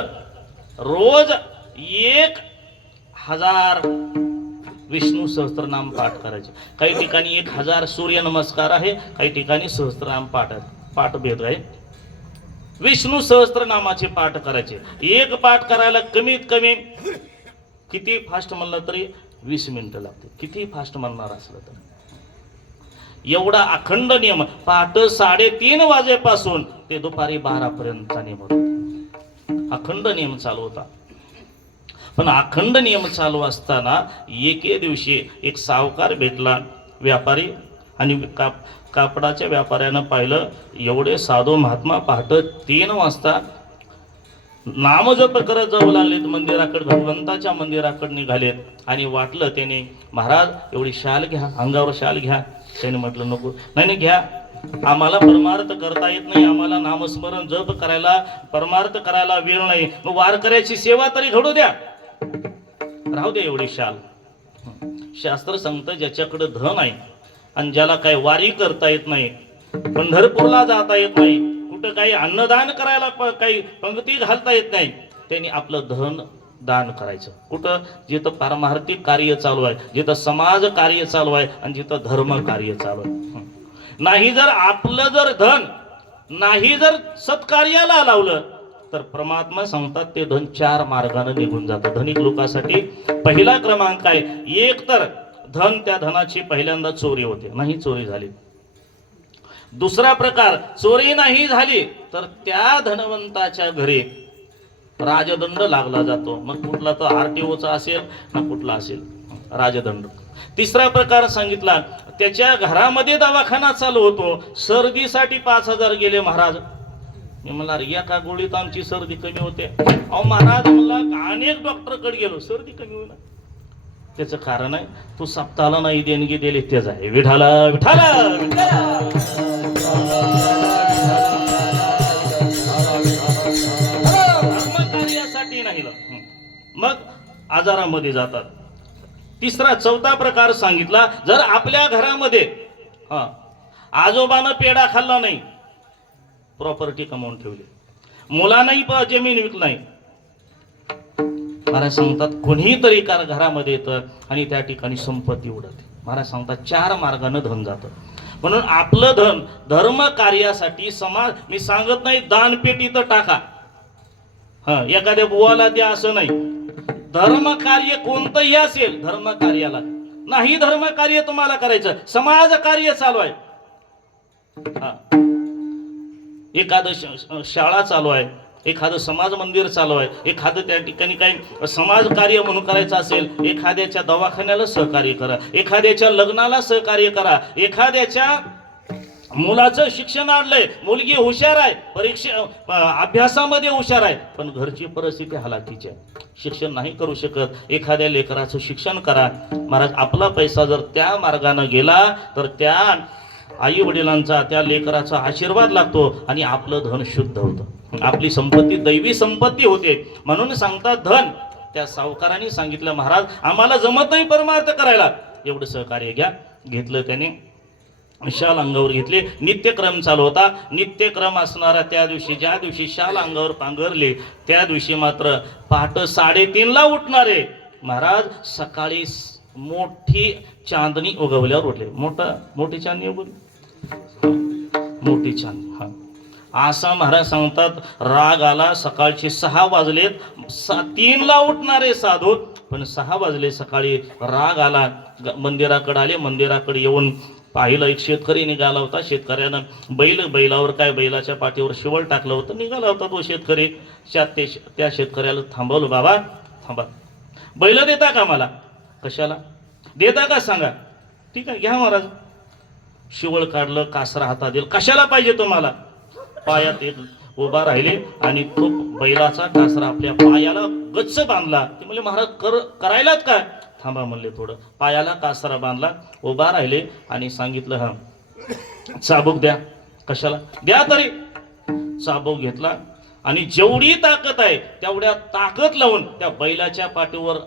रोज 1000 विष्णू सहस्त्रनाम पाठ करायचे. काही ठिकाणी 1000 सूर्य नमस्कार आहे, काही ठिकाणी सहस्त्रनाम पाठ भेद आहे. विष्णू सहस्त्रनामाचे पाठ करायचे. एक पाठ करायला कमीत कमी किती फास्ट म्हणलं तरी 20 मिनिटं लागते. किती फास्ट म्हणणार असलं तर एवढा अखंड नियम. पहाटे 3:30 वाजेपासून ते दुपारी 12 पर्यंतचा नियम होता. अखंड नियम चालू होता. पण अखंड नियम चालू असताना एके दिवशी एक सावकार भेटला, व्यापारी, आणि कापडाच्या व्यापाऱ्यानं पाहिलं एवढे साधू महात्मा पहाटे 3 वाजता नामजप करत जाऊ लागलेत मंदिराकडे, भगवंताच्या मंदिराकडे निघालेत. आणि वाटलं त्याने, महाराज एवढी शाल घ्या, अंगावर शाल घ्या. त्याने म्हटलं नको. नाही घ्या, आम्हाला परमार्थ करता येत नाही, आम्हाला नामस्मरण जप करायला परमार्थ करायला वेळ नाही, मग वारकऱ्याची सेवा तरी घडू द्या, राहू दे एवढी शाल. शास्त्र सांगतं ज्याच्याकडे धन आहे आणि ज्याला काही वारी करता येत नाही, पंढरपूरला जाता येत नाही, कुठं काही अन्नदान करायला काही पंक्ती घालता येत नाही, त्यांनी आपलं धन दान करायचं. कुठं? जिथं पारमार्थिक कार्य चालू आहे, जिथं समाज कार्य चालू आहे आणि जिथं धर्म कार्य चालू आहे. नाही जर आपलं जर धन नाही जर सत्कार्याला लावलं तर परमात्मा सांगतात ते धन 4 मार्गाने निघून जातं. धनिक लोकांसाठी पहिला क्रमांक आहे, एक तर धन, त्या धनाची पहिल्यांदा चोरी होते, नाही चोरी झाली. दुसरा प्रकार, चोरी नाही झाली तर त्या धनवंताच्या घरी राजदंड लागला जातो. मग कुठला तो RTOचा असेल ना कुठला असेल, राजदंड. तिसरा प्रकार सांगितला, त्याच्या घरामध्ये दवाखाना चालू होतो, सर्दीसाठी 5000 गेले महाराज. मी म्हणला एका गोळीत आमची सर्दी कमी होते. अहो महाराज म्हणला अनेक डॉक्टरकडे गेलो, सर्दी कमी होईना. त्याचं कारण आहे तू सप्ताहाला नाही देणगी दिली, तेच आहे विठाला विठाला धर्मकार्यासाठी नाही. मग आजारामध्ये जातात. चौथा प्रकार सांगितला, जर आपल्या घरामध्ये आजोबानं पेढा खाल्ला नाही, प्रॉपर्टी कमावून ठेवली, मुलांनाही जमीन विकली नाही, महाराज सांगतात कोणीतरी घरामध्ये येतं आणि त्या ठिकाणी संपत्ती उडते. महाराज सांगतात 4 मार्गाने धन जातं. म्हणून आपलं धन धर्म कार्यासाठी, समाज, मी सांगत नाही दानपेटी तर टाका, एखाद्या बुवाला द्या असं नाही. धर्म कार्य कोणतंही असेल, धर्म कार्याला नाही, धर्म कार्य तुम्हाला करायचं, समाज कार्य चालू आहे, हा, एखादं शाळा चालू आहे, एखादं समाज मंदिर चालू आहे, एखादं त्या ठिकाणी काही समाज कार्य म्हणून करायचं असेल, एखाद्याच्या दवाखान्याला सहकार्य करा, एखाद्याच्या लग्नाला सहकार्य करा, एखाद्याच्या मुलाचं शिक्षण आणलंय, मुलगी हुशार आहे, अभ्यासामध्ये हुशार आहे, पण घरची परिस्थिती हालाकीची आहे, शिक्षण नाही करू शकत, एखाद्या लेकराचं शिक्षण करा. महाराज, आपला पैसा जर त्या मार्गाने गेला तर त्या आई वडिलांचा, त्या लेकराचा आशीर्वाद लागतो आणि आपलं धन शुद्ध होतं, आपली संपत्ती दैवी संपत्ती होते. म्हणून सांगतात धन, त्या सावकारांनी सांगितलं महाराज आम्हाला जमत नाही परमार्थ करायला, एवढं सहकार्य घ्या. घेतलं त्याने, शाल अंगावर घेतले, नित्यक्रम चालू होता. नित्यक्रम असणारा त्या दिवशी, ज्या दिवशी शाल अंगावर पांघरले त्या दिवशी मात्र पहाटे 3:30ला उठणारे महाराज सकाळी मोठी चांदणी उगवल्यावर उठले. मोठी चांदणी उगवली, मोठी चांदणी. हा, असा महाराज सांगतात राग आला. सकाळचे 6 वाजलेत, 3ला उठणारे साधू, पण 6 वाजले सकाळी. राग आला, मंदिराकडे आले. मंदिराकडे येऊन पाहिलं, एक शेतकरी निघाला होता. शेतकऱ्यानं बैलावर काय बैलाच्या पाठीवर शिवळ टाकलं होतं. निघाला होता तो शेतकरी. त्या शेतकऱ्याला थांबवलं, बाबा थांबा, बैल देता का मला? कशाला देता का सांगा? ठीक आहे घ्या महाराज. शिवळ काढलं, कासरा हातात दिलं. कशाला पाहिजे तुम्हाला? पायात एक उभा राहिले आणि तो बैलाचा कासरा आपल्या पायाला गच्च बांधला. ते म्हणले महाराज करायलात काय? थांबा म्हणले थोडं. पायाला कासरा बांधला, उभा राहिले आणि सांगितलं हा चाबूक द्या. कशाला? द्या तरी. चाबूक घेतला आणि जेवढी ताकद आहे तेवढ्या ताकद लावून त्या बैलाच्या पाठीवर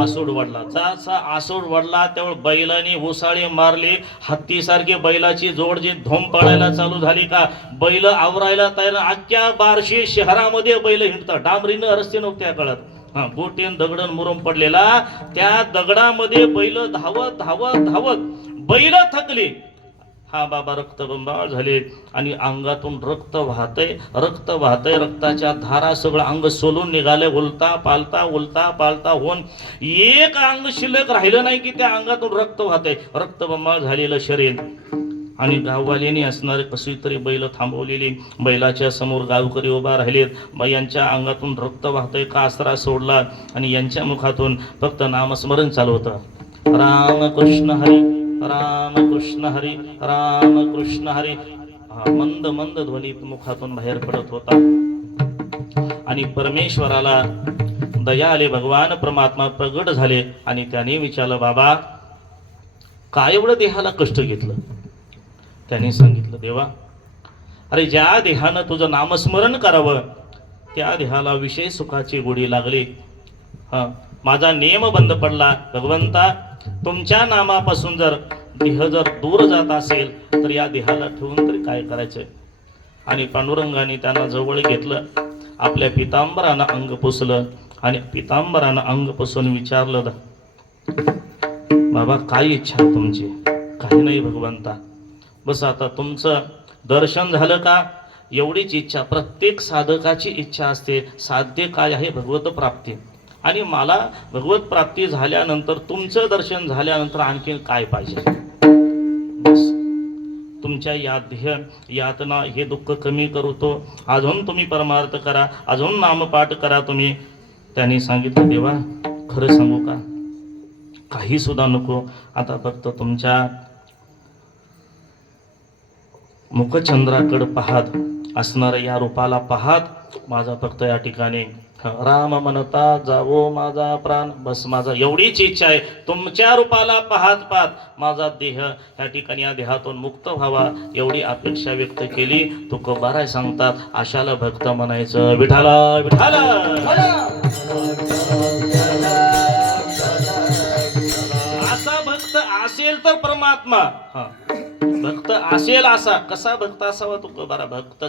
आसूड वडला. जसा आसूड वडला त्यावेळी बैलाने उसाळे मारले. हत्तीसारखी बैलाची जोड जी धोम पडायला चालू झाली का बैल आवरायला तयार. अख्ख्या बार्शी शहरामध्ये बैल हिंडतात. डांबरीनं रस्ते नव्हते त्या काळात. हा, गोटेन दगडन मुरुम पडलेला, त्या दगडामध्ये बैल धावत धावत धावत बैल थकले. हा बाबा रक्तबंबाळ झाले आणि अंगातून रक्त वाहतय, रक्त वाहतय. रक्ताच्या धारा सगळं अंग सोलून निघाले. उलता पालता होऊन एक अंग शिल्लक राहिलं नाही की त्या अंगातून रक्त वाहतय. रक्तबंबाळ झालेलं शरीर. आणि गाववाल्यांनी असणारे कशी तरी बैल थांबवलेली. बैलाच्या समोर गावकरी उभा राहिलेत. यांच्या अंगातून रक्त वाहतय. कासरा सोडला आणि यांच्या मुखातून फक्त नामस्मरण चालू होतं. रामकृष्ण हरी, रामकृष्ण हरी, रामकृष्ण हरी. हा मंद मंद ध्वनी मुखातून बाहेर पडत होता. आणि परमेश्वराला दया आले. भगवान परमात्मा प्रगट झाले आणि त्याने विचारलं, बाबा काय एवढं देहाला कष्ट घेतलं? त्याने सांगितलं, देवा अरे ज्या देहानं तुझं नामस्मरण करावं त्या देहाला विषय सुखाची गोडी लागली. माझा नियम बंद पडला. भगवंता तुमच्या नामापासून जर देह जर दूर जात असेल तर या देहाला ठेवून तरी काय करायचंय? आणि पांडुरंगाने त्यांना जवळ घेतलं. आपल्या पितांबरानं अंग पुसलं आणि पितांबरानं अंग पुसून विचारलं, बाबा काय इच्छा आहे तुमची? काही नाही भगवंता, बस आता तुमचं दर्शन झालं का एवढीच इच्छा. प्रत्येक साधकाची इच्छा असते. साध्य काय आहे? भगवत प्राप्ती. आणि मला भगवत प्राप्ती झाल्यानंतर, तुमचं दर्शन झाल्यानंतर आणखी काय पाहिजे? बस तुमच्या यातना हे दुःख कमी करतो. अजून तुम्ही परमार्थ करा, अजून नामपाठ करा तुम्ही. त्यांनी सांगितलं, देवा खरं सांगू का? काही सुद्धा नको. आता फक्त तुमच्या मुखचंद्राकडे पाहत असणाऱ्या या रूपाला पाहत माझा फक्त या ठिकाणी राम म्हणता जावो माझा प्राण. बस माझा एवढीच इच्छा आहे. तुमच्या रूपाला पाहत पाहत माझा देह या ठिकाणी या देहातून मुक्त व्हावा एवढी अपेक्षा व्यक्त केली. तुकोबाराय सांगतात, आशाला भक्त म्हणायचं विठाला विठाला. असा भक्त असेल तर परमात्मा. भक्त असेल असा. कसा भक्त असावा तुकोबारा? भक्त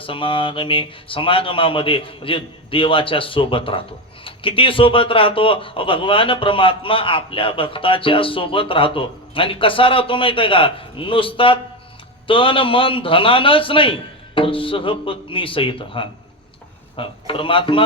समागमामध्ये म्हणजे देवाच्या सोबत राहतो. किती सोबत राहतो? भगवान परमात्मा आपल्या भक्ताच्या सोबत राहतो. आणि कसा राहतो माहित आहे का? नुसता तन मन धनानच नाही तर सहपत्नी सहित. परमात्मा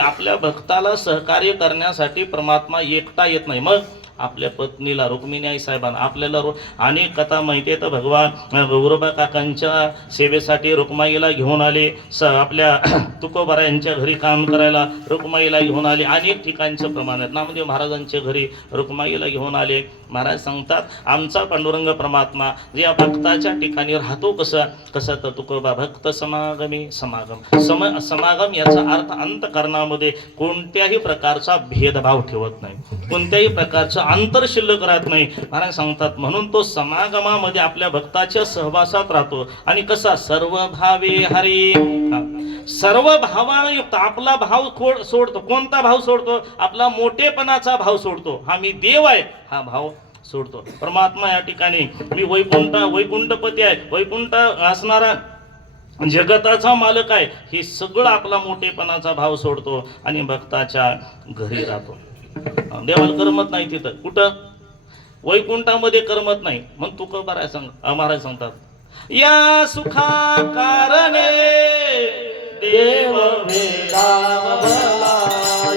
आपल्या भक्ताला सहकार्य करण्यासाठी परमात्मा एकटा येत नाही. मग आपल्या पत्नीला रुक्मिणी आई साहेबांना आपल्याला अनेक कथा माहिती आहे. तर भगवान गौरबा काकांच्या सेवेसाठी रुक्माईला घेऊन आले. आपल्या तुकोबारा यांच्या घरी काम करायला रुक्माईला घेऊन आले. अनेक ठिकाणचं प्रमाण आहे. नामदेव महाराजांच्या घरी रुक्माईला घेऊन आले. महाराज सांगतात आमचा पांडुरंग परमात्मा जे या भक्ताच्या ठिकाणी राहतो कसं तर तुकोबा भक्त समागमी समागम समागम याचा अर्थ अंतकरणामध्ये कोणत्याही प्रकारचा भेदभाव ठेवत नाही, कोणत्याही प्रकारचं अंतर शिल्लक राहत नाही. महाराज सांगतात म्हणून तो समागमामध्ये आपल्या भक्ताच्या सहवासात राहतो. आणि कसा सर्व भावे हरी, सर्व भावानं युक्त आपला भाव सोडतो. कोणता भाव सोडतो? आपला मोठेपणाचा भाव सोडतो. हा मी देव आहे हा भाव सोडतो. परमात्मा या ठिकाणी मी वैकुंठपती आहे, वैकुंठ असणारा जगताचा मालक आहे, हे सगळं आपला मोठेपणाचा भाव सोडतो आणि भक्ताच्या घरी राहतो. देवाला करमत नाही तिथं, कुठं? वैकुंठामध्ये करमत नाही. मग तू महाराज सांगतात या सुखा कारणे देव वेडावला,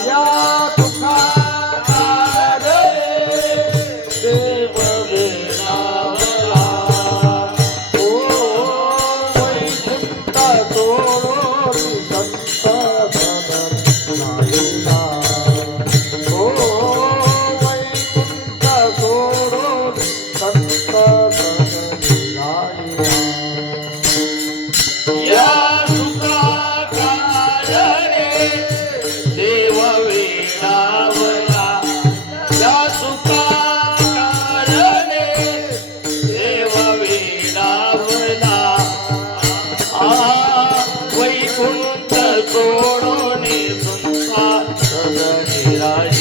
या सुखा कारणे देव वेडावला. ओ वैकुंठ सोडून संत सदन नाहीला. ओ वैकुंठ सोडून संत सदन नाहीला. या सुखा कारणे देव वेडावला, या सुखा कारणे देव वेडावला. वैकुंठ सोडून संसार सदनी राहिला.